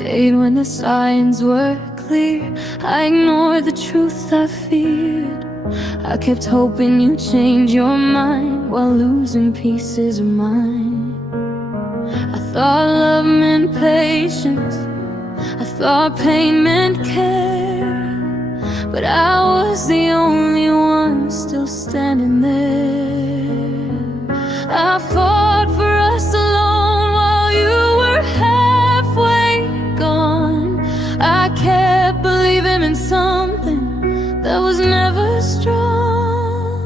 stayed when the signs were clear. I ignored the truth I feared. I kept hoping you'd change your mind while losing pieces of mine. I thought love meant patience, I thought pain meant care, but I was the only one still standing there. I fought for us alone while you were halfway gone. I kept believing in something that was never strong.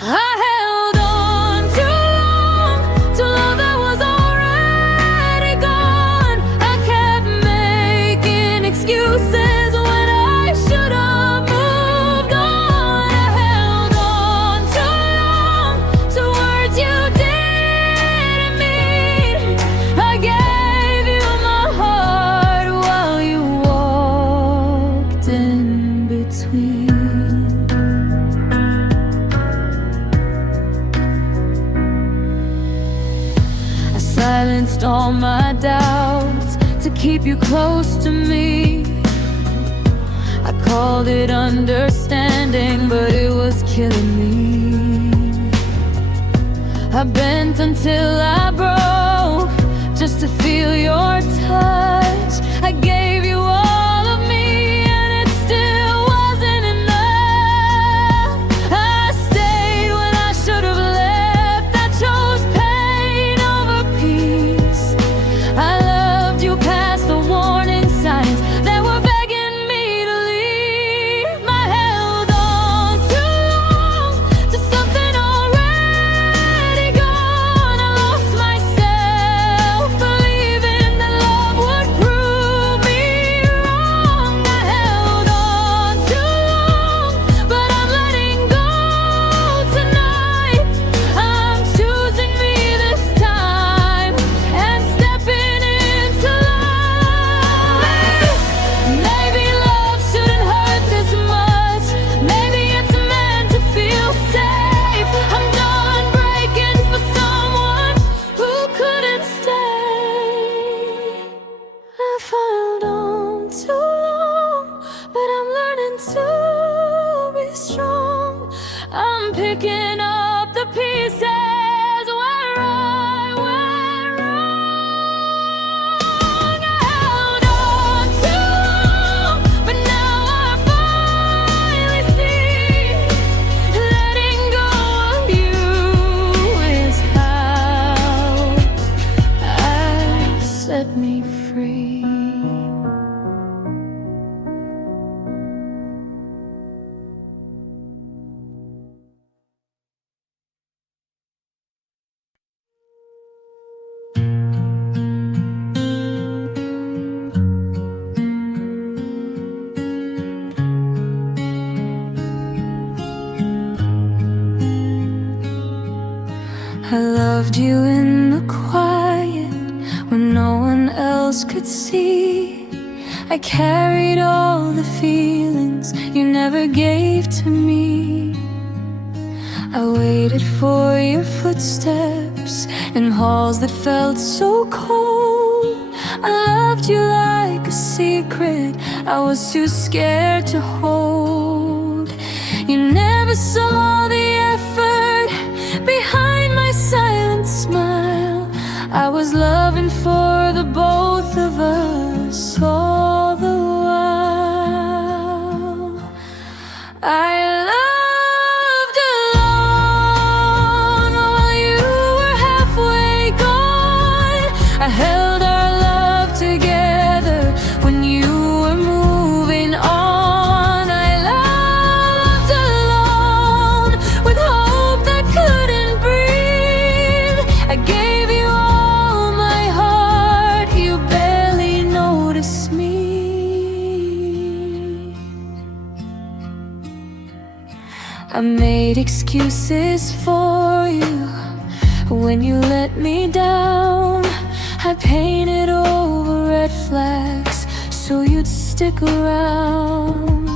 I held on too long to love that was already gone. I kept making excuses when I should have moved on. I held on too long to words you didn't mean. I gave you my heart while you walked in between. I silenced all my doubts to keep you close to me. I called it understanding, but it was killing me. I bent until I broke just to feel your touch. I gave you all of me and it still wasn't enough. I stayed when I should have left. I chose pain over peace. I loved you past the warning signs that were begging me to leave. I held on too long to something already gone. I lost myself believing that love would prove me wrong. I held on too long, but I'm letting go tonight. I'm choosing me this time and stepping into life. Maybe love shouldn't hurt this much. Maybe it's meant to feel safe. I'm done breaking for someone who couldn't stay. I've held on too long, but I'm learning to be strong. I'm picking up the pieces where I went wrong. I held on too long, but now I finally see letting go of you is how I set me free. I loved you in the quiet when no one else could see. I carried all the feelings you never gave to me. I waited for your footsteps in halls that felt so cold. I loved you like a secret I was too scared to hold. You never saw the effort behind my silent smile. I was loving for the both of us all the while. I loved alone while you were halfway gone. I held our love together when you were moving on. I loved alone with hope that couldn't breathe. I gave you all my heart, you barely noticed me. I made excuses for you when you let me down. I painted over red flags so you'd stick around.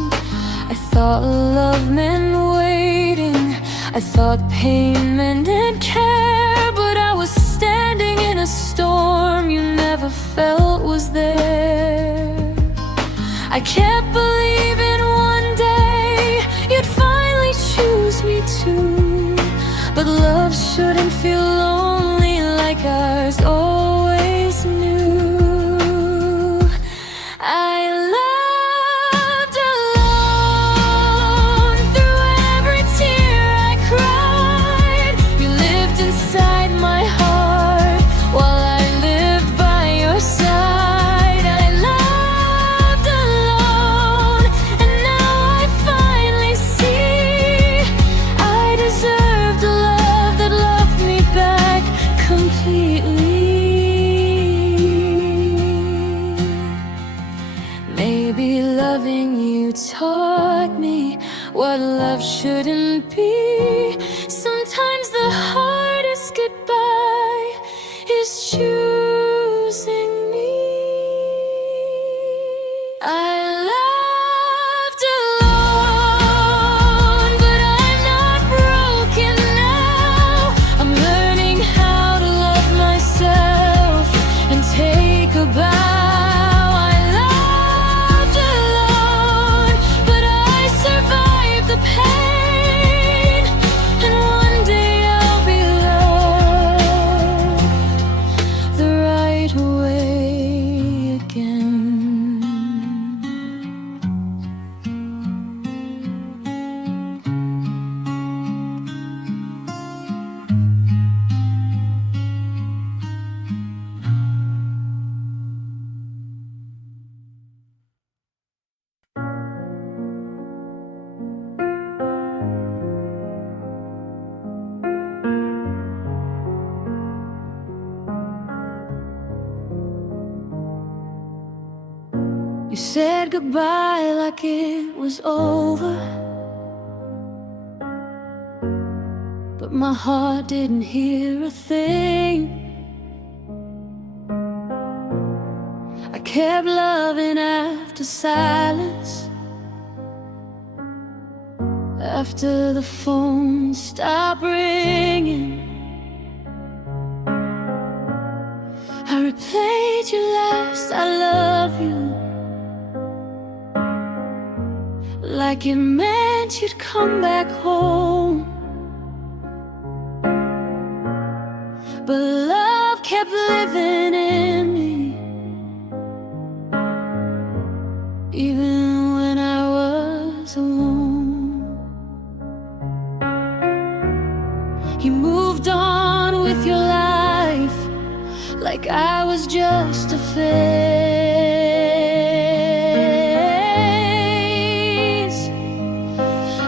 I thought love meant waiting, I thought pain meant care, but I was standing in a storm you never felt. felt was there. I kept believing one day you'd finally choose me too, but love shouldn't feel lonely like ours always knew. I loved alone through every tear I cried. You lived inside my heart while I lived by your side. I loved alone, and now I finally see I deserved a love that loved me back completely. Maybe loving you taught me what love shouldn't be. Sometimes the hardest goodbye is choosing me. I loved alone, but I'm not broken now. I'm learning how to love myself and take a bow. I loved alone, but I survived the pain, and one day I'll be loved the right way again. You said goodbye like it was over, but my heart didn't hear a thing. I kept loving after silence, after the phone stopped ringing. I replayed your last I love you, like it meant you'd come back home. But love kept living in me, even when I was alone. You moved on with your life like I was just a phase,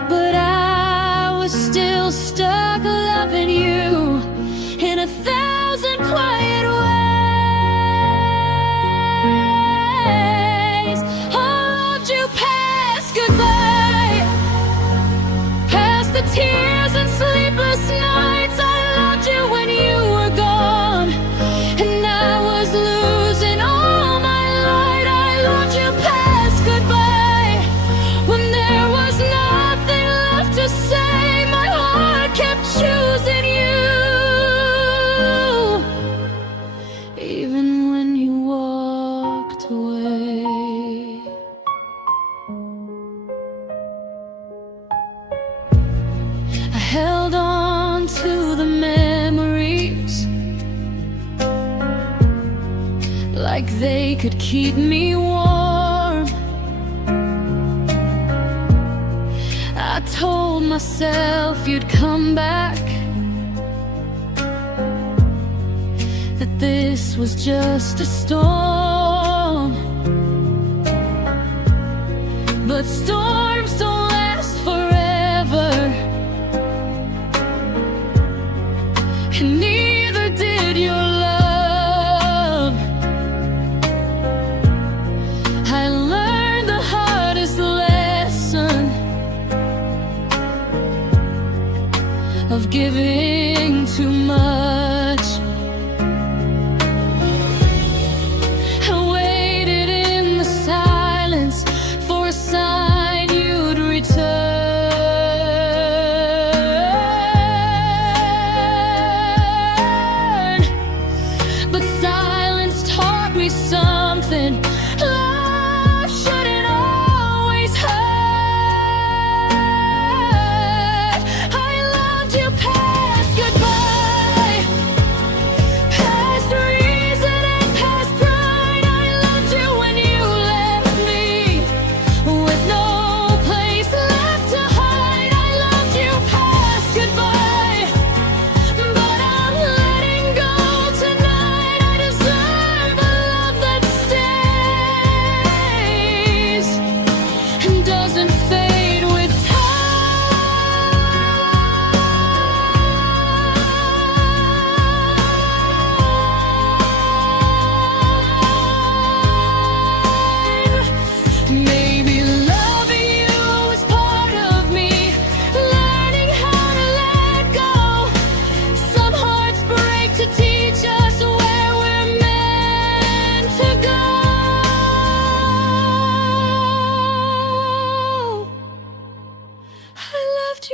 but I was still stuck loving you in 1,000 quiet ways. I loved you past goodbye, past the tears and sleepless nights. I loved you when you were gone, and I was losing all my light. I loved you past goodbye, when there was nothing left to say. My heart kept choosing you, even when you walked away. I held on to the memories like they could keep me warm. I told myself you'd come back, that this was just a storm. But storms don't last forever, and neither did your love. I learned the hardest lesson of giving too much. I waited in the silence for a sign you'd return, but silence taught me so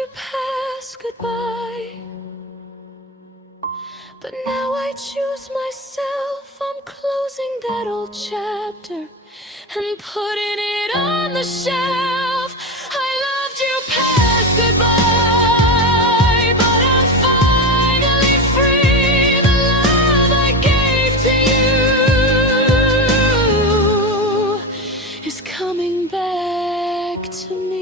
you pass goodbye, but now I choose myself. I'm closing that old chapter and putting it on the shelf. I loved you past goodbye, but I'm finally free. The love I gave to you is coming back to me.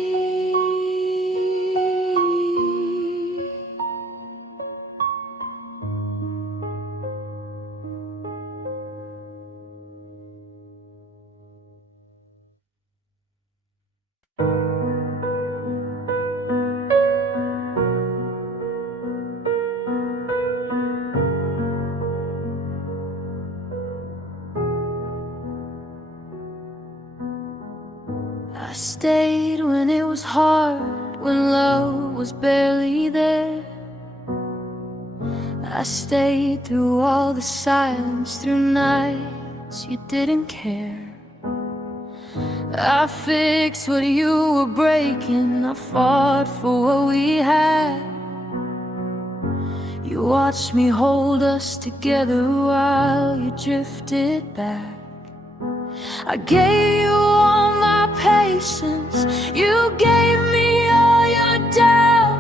I stayed when it was hard, when love was barely there. I stayed through all the silence, through nights you didn't care. I fixed what you were breaking, I fought for what we had. You watched me hold us together while you drifted back. I gave you all my patience, you gave me all your doubt.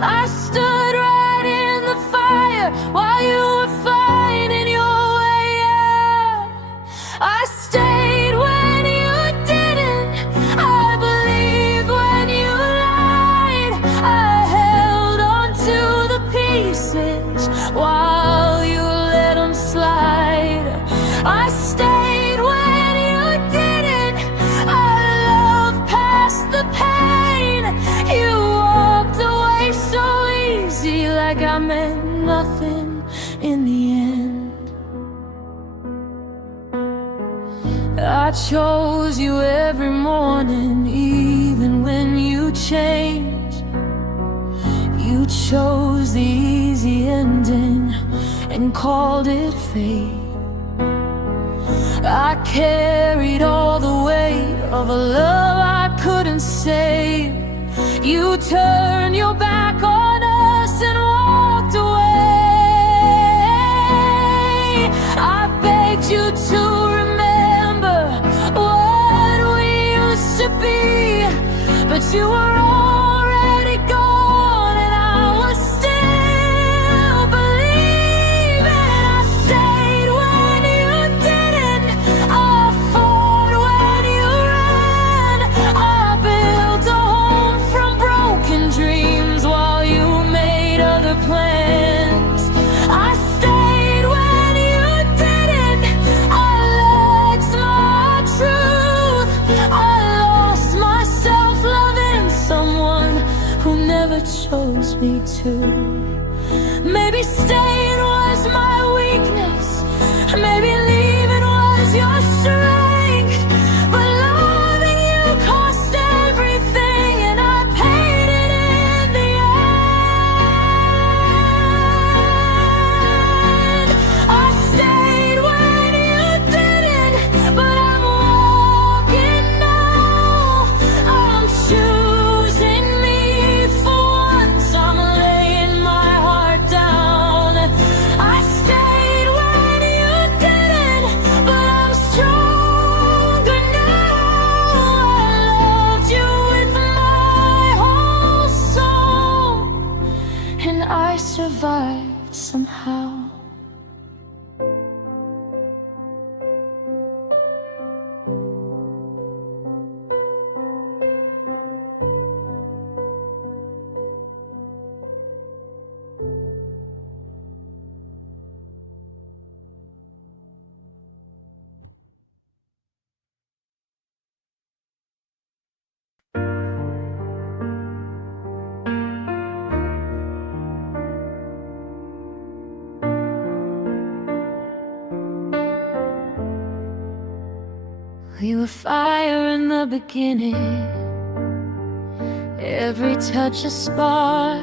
I stood right in the fire while you were finding your way out. I stayed when you didn't, I believed when you lied. I held on to the pieces while you let them slide. I stayed when you didn't, I loved past the pain. You walked away so easy, like I meant nothing in the end. I chose you every morning, even when you changed. You chose the easy ending and called it fate. I carried all the weight of a love I couldn't save. You turned your back on us and walked away. I begged you to remember what we used to be, but you were already gone and I was still believing. I stayed when you didn't, I fought when you ran. I built a home from broken dreams while you made other plans. I stayed when you didn't, I let my truth. I lost myself loving someone who never chose me to. Maybe staying was my weakness, maybe leaving was your strength, but loving you cost everything and I paid it in the end. I stayed when you didn't, but I'm walking now. I'm choosing me for once, I'm laying my heart down. I stayed when you didn't, but I'm stronger now. I loved you with my whole soul, and I survived somehow. We were fire in the beginning, every touch a spark.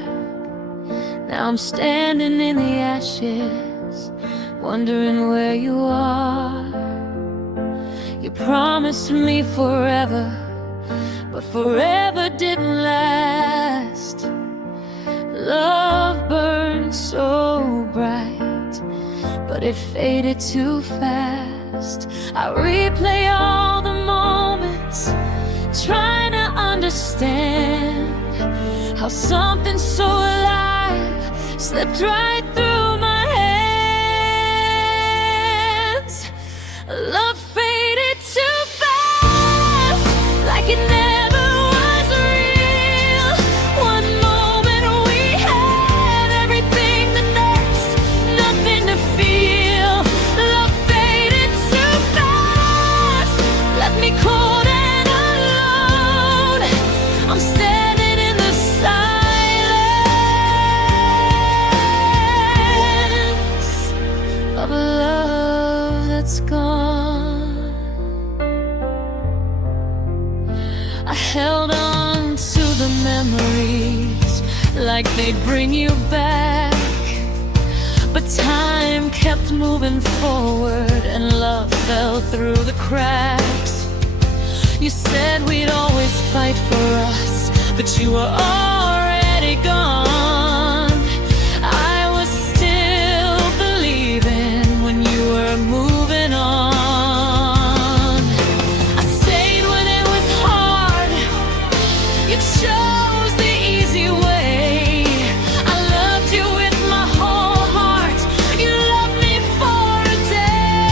Now I'm standing in the ashes, wondering where you are. You promised me forever, but forever didn't last. but it faded too fast. I replay all the moments, trying to understand how something so alive slipped right through my hands. Love faded too fast, like it never was real. One moment we had everything, the next nothing to feel. Love faded too fast, left me cold and alone. I'm standing in the silence of a love that's gone. I held on to the memories like they'd bring you back, but time kept moving forward and love fell through the cracks. You said we'd always fight for us, but you were already gone. I was still believing when you were moving on. I stayed when it was hard. You chose the easy way. I loved you with my whole heart. You loved me for a day.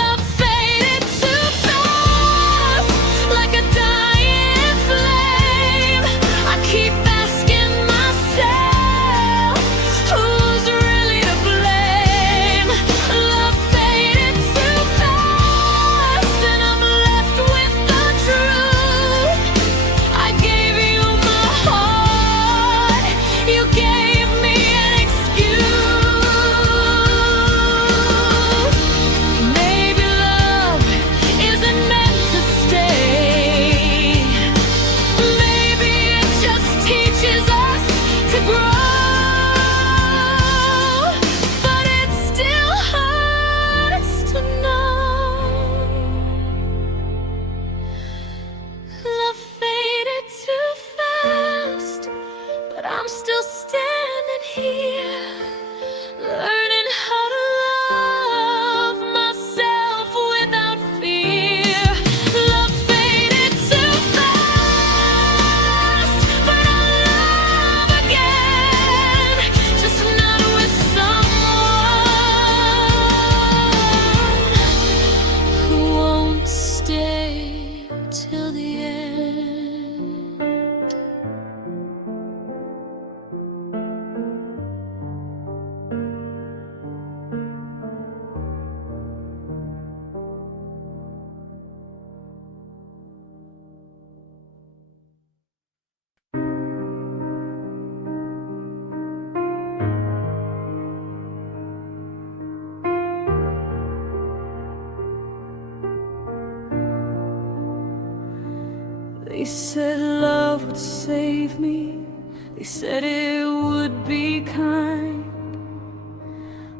Love faded too fast, like a dying flame. I keep asking myself, who's really to blame? Love faded too fast, and I'm left with the truth. I gave you my heart, you gave me an excuse. Maybe love isn't meant to stay. Maybe it just teaches us to grow, but it still hurts to know. Love faded too fast, but I'm still standing here, learning how to love myself without fear. Love faded too fast, but I'll love again, just not with someone who won't stay till the end. They said love would save me. They said it would be kind.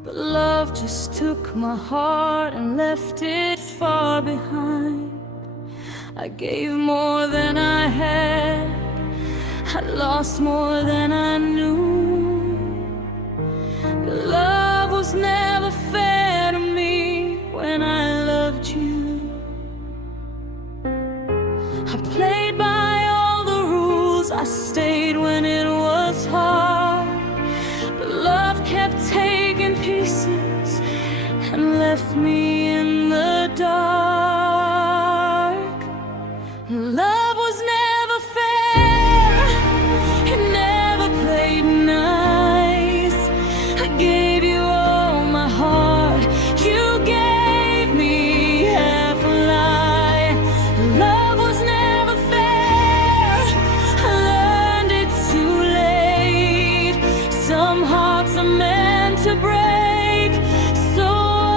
But love just took my heart and left it far behind. I gave more than I had. I lost more than I knew. Love was never fair to me when I loved you. I played by all the rules, I stayed when it was hard. But love kept taking pieces and left me in the dark. Love was never fair, it never played nice. I gave you all my heart, you gave me half a lie. Love was never fair, I learned it too late. Some hearts are meant to break so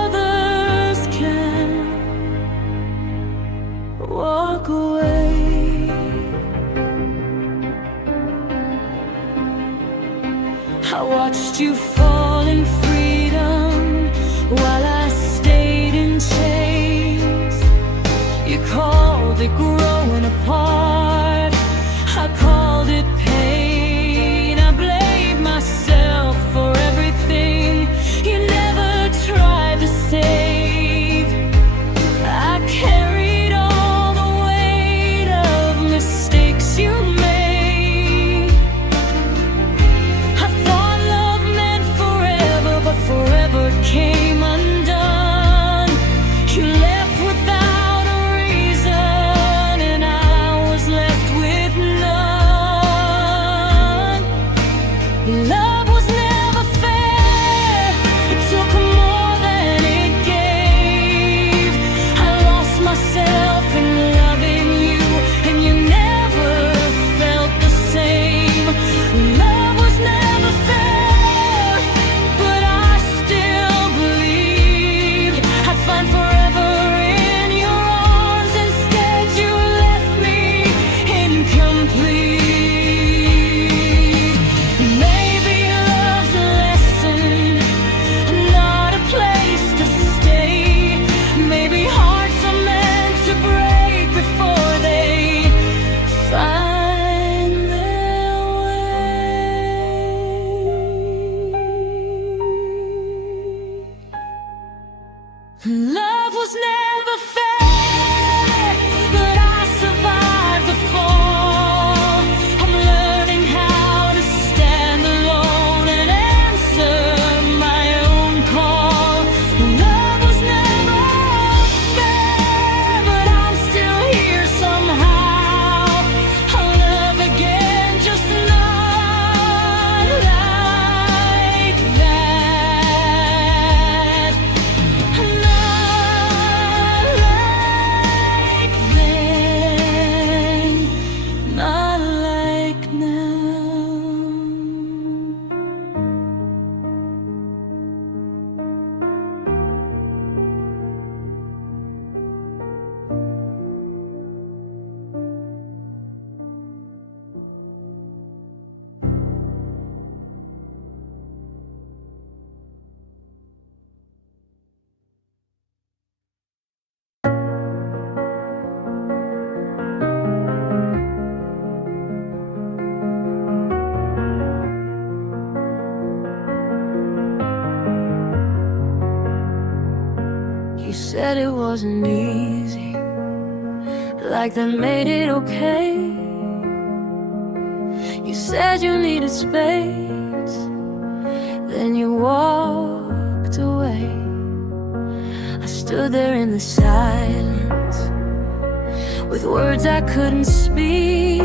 others can walk away. I watched you fall in freedom while I stayed in chains. You called it growing apart, I called it pain. I blamed myself for everything said it wasn't easy, like that made it okay. You said you needed space, then you walked away. I stood there in the silence, with words I couldn't speak.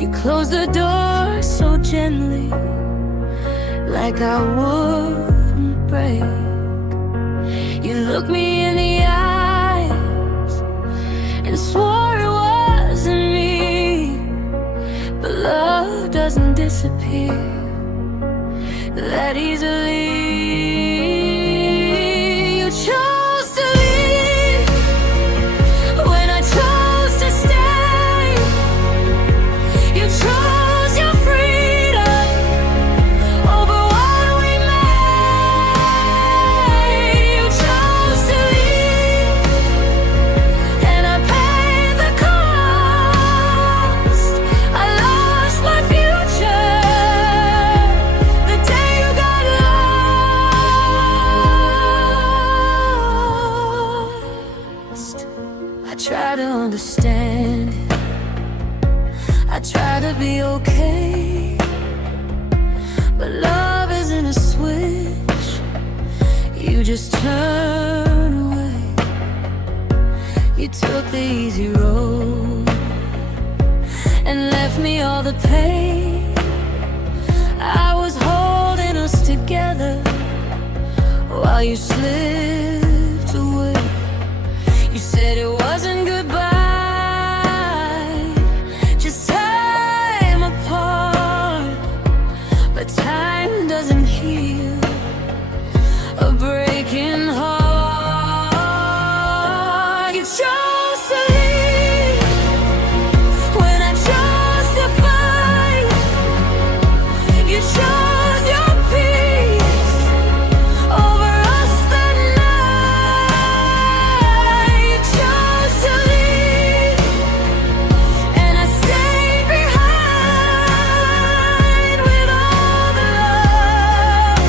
You closed the door so gently, like I wouldn't break. You looked me in the eyes and swore it wasn't me. But love doesn't disappear that easily. You chose to leave when I chose to stay. You chose your freedom over what we made. You chose to leave, and I paid the cost. I lost my future the day you got lost. I try to understand it, I try to be okay, but love isn't a switch you just turn away. You took the easy road and left me all the pain. I was holding us together while you slipped away. You said it wasn't goodbye, just time apart. But time doesn't heal a breaking heart. You chose to leave when I chose to fight. You chose your peace over us that night. You chose to leave, and I stayed behind with all the love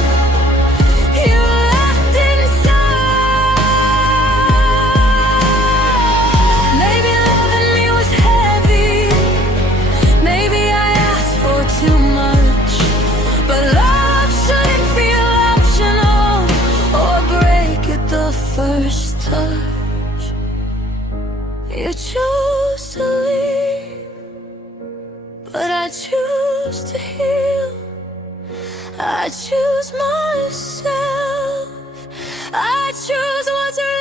you left inside. Maybe loving me was heavy, maybe I asked for too much, but love shouldn't feel optional or break at the first touch. You choose to leave, but I choose to heal. I choose myself, I choose what's real.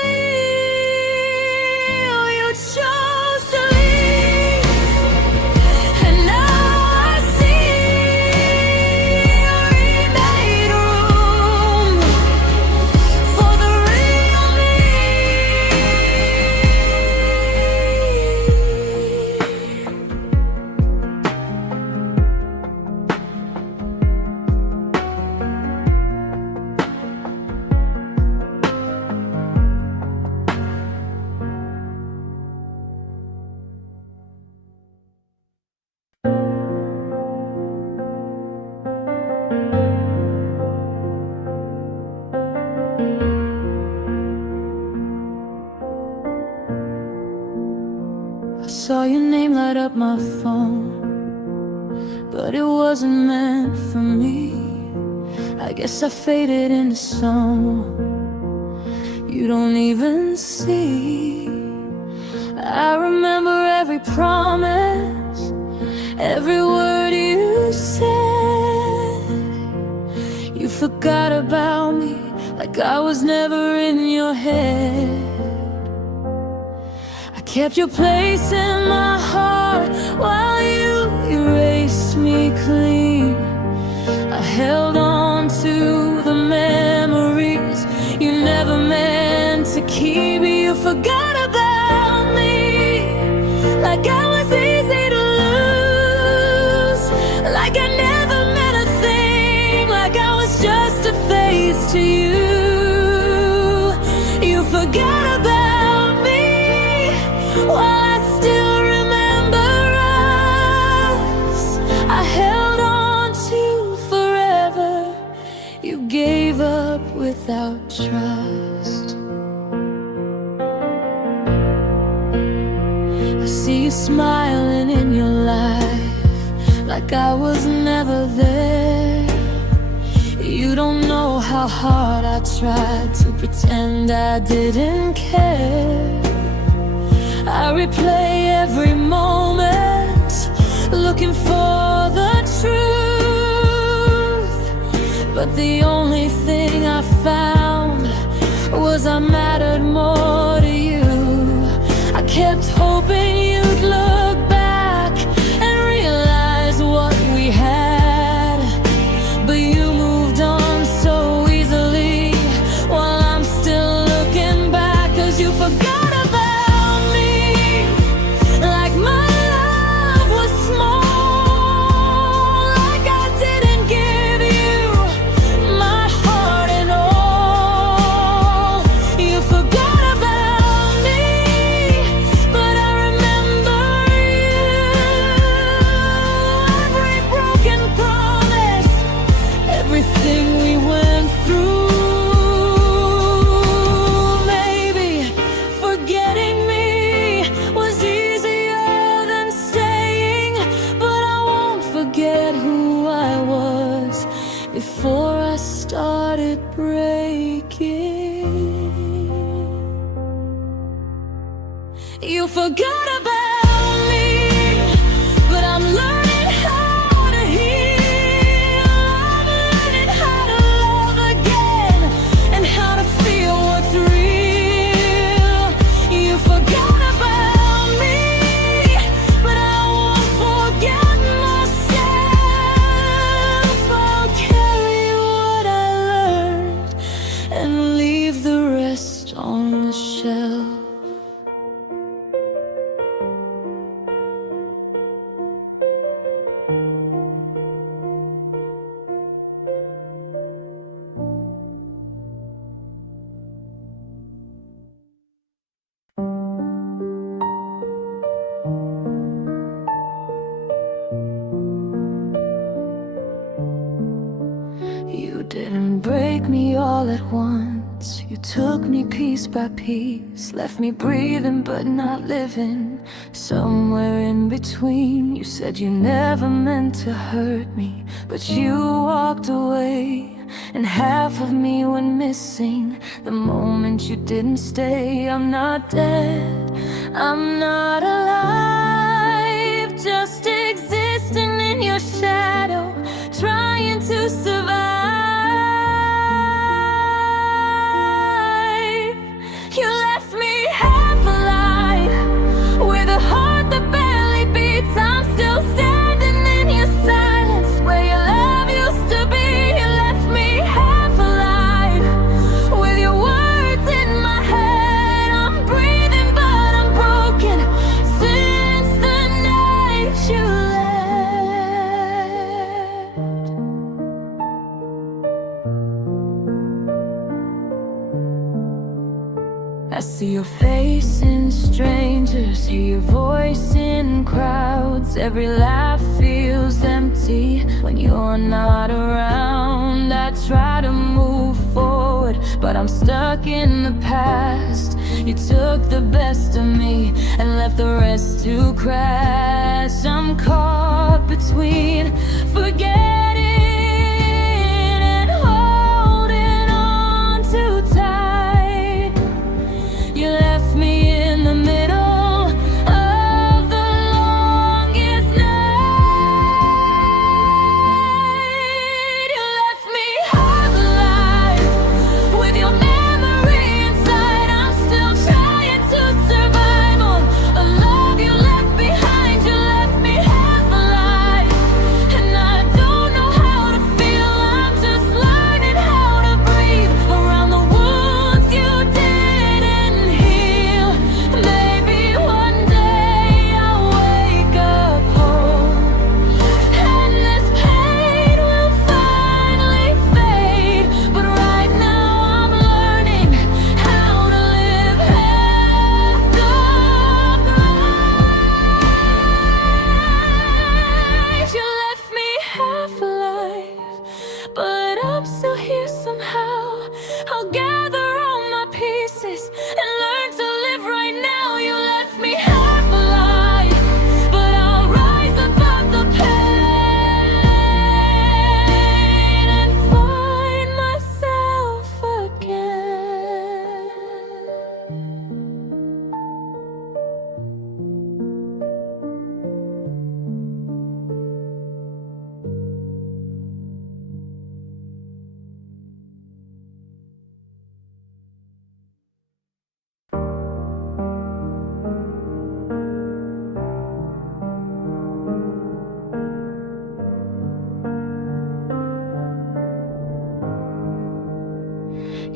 You chose to leave, and now I see you remade room for the real me. I saw your name light up my phone, but it wasn't meant for me. I guess I faded into someone you don't even see. I remember every promise, every word you said. You forgot about me like I was never in your head. I kept your place in my heart while you erased me clean. I held on to the memories you never meant to keep. You forgot about me like I was easy to lose, like I never meant a thing, like I was just a face to you. You forgot about me while I still remember us. I held on to forever. You gave up without trust. like I was never there. You don't know how hard I tried to pretend I didn't care. I replay every moment, looking for the truth, but the only thing I found was I mattered more to you. I kept hoping you'd look back and realize what we had, but you moved on so easily while I'm still looking back. 'Cause you forgot about me, like my love was small, like I didn't give you my heart and all. You forgot about me, but I remember you. Every broken promise, everything we went through. Maybe forgetting me was easier than staying, but I won't forget who I was before I started breaking. You forgot about me, but I'm learning how to heal. I'm learning how to love again and how to feel what's real. You forgot about me, but I won't forget myself. I'll carry what I learned and leave the rest on the shelf. You didn't break me all at once. You took me piece by piece, left me breathing but not living. Somewhere in between, you said you never meant to hurt me, but you walked away, and half of me went missing the moment you didn't stay. I'm not dead, I'm not alive, just existing in your shadow, trying to survive. You left me half alive, with a heart that barely beats. I'm still standing in your silence, where your love used to be. You left me half alive, with your words in my head. I'm breathing but I'm broken since the night you left. I see your face in strangers, hear your voice in crowds. Every laugh feels empty when you're not around. I try to move forward, but I'm stuck in the past. You took the best of me and left the rest to crash. I'm caught between forgetting and holding on too tight. You left me in the middle of the longest night. You left me half alive, with your memory inside. I'm still trying to survive on the love you left behind. You left me half alive,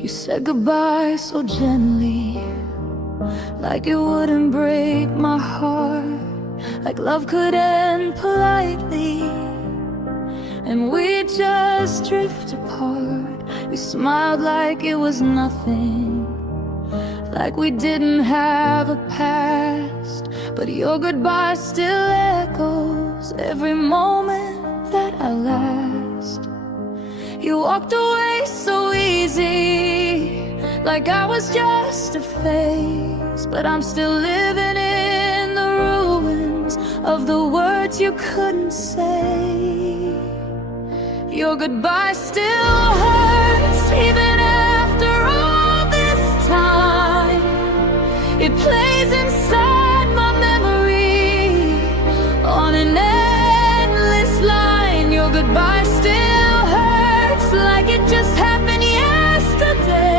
You said goodbye so gently, like it wouldn't break my heart, like love could end politely, and we just drift apart. You smiled like it was nothing, like we didn't have a past. But your goodbye still echoes every moment that I last. You walked away so easy, like I was just a phase. But I'm still living in the ruins of the words you couldn't say. Your goodbye still hurts, even after all this time. It plays inside my memory on an endless line. Your goodbye still hurts, like it just happened yesterday.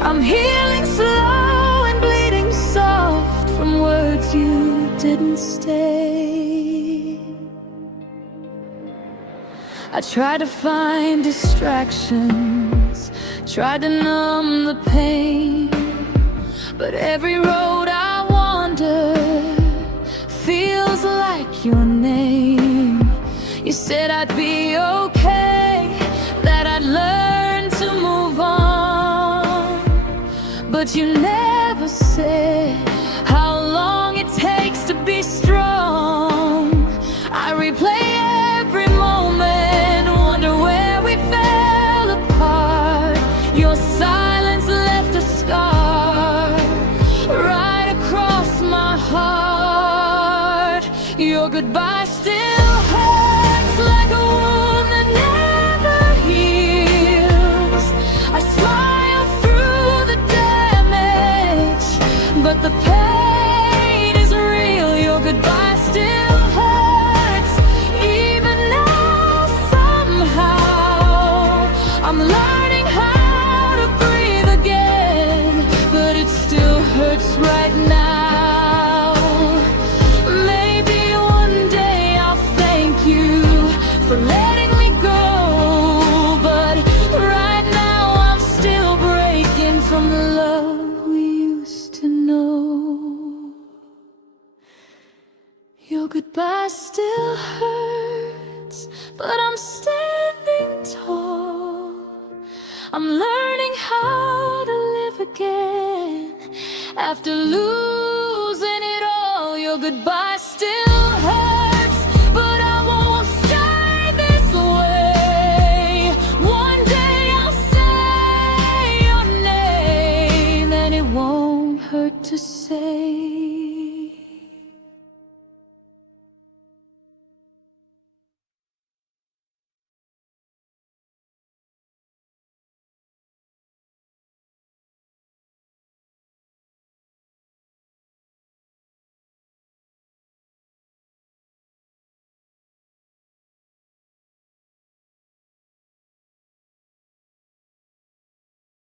I'm healing slow and bleeding soft from words you didn't say. I tried to find distractions, tried to numb the pain, but every road I wander feels like your name. You said I'd be okay, that I'd learn to move on, but you never said how long it takes to be strong. I replay every moment, wonder where we fell apart. Your silence left a scar right across my heart. Your goodbye still hurts, like a wound that never heals. I smile through the damage, but the pain is real. Your goodbye still hurts, even now somehow. I'm learning how to breathe again, but it still hurts right now. Maybe one day I'll thank you for letting me go, but right now I'm still breaking from the love we used to know. Your goodbye still hurts, but I'm standing tall. I'm learning how to live again after losing